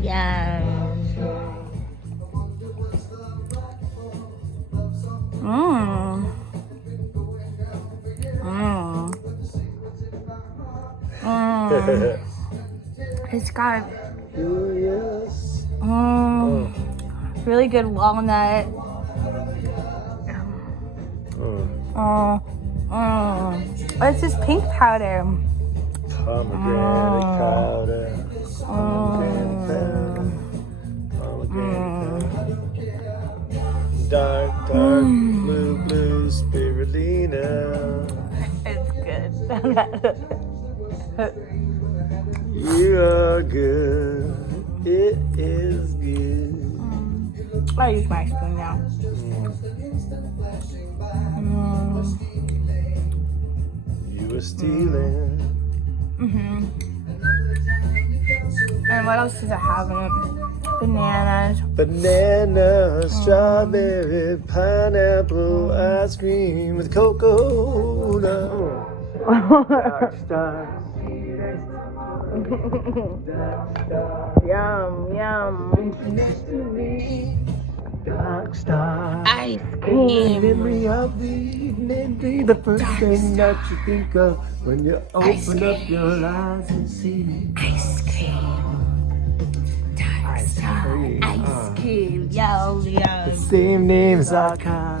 Yeah. Mmm. Mmm. Mmm. It's got really good walnut. It's this pink powder. Pomegranate powder. Dark blue spirulina. It's good. You are good. It is good. I use my spoon now. You were stealing. And what else does it have in it? Bananas. Banana, strawberry, pineapple, ice cream with coconut. Dark stars. Yum, yum. Next to me. Dark stars. Ice cream. Memory of the evening, be the first thing that you think of when you open up your eyes and see Ice cream. Dark star. Ice cream. Yo, yo. the same names I call.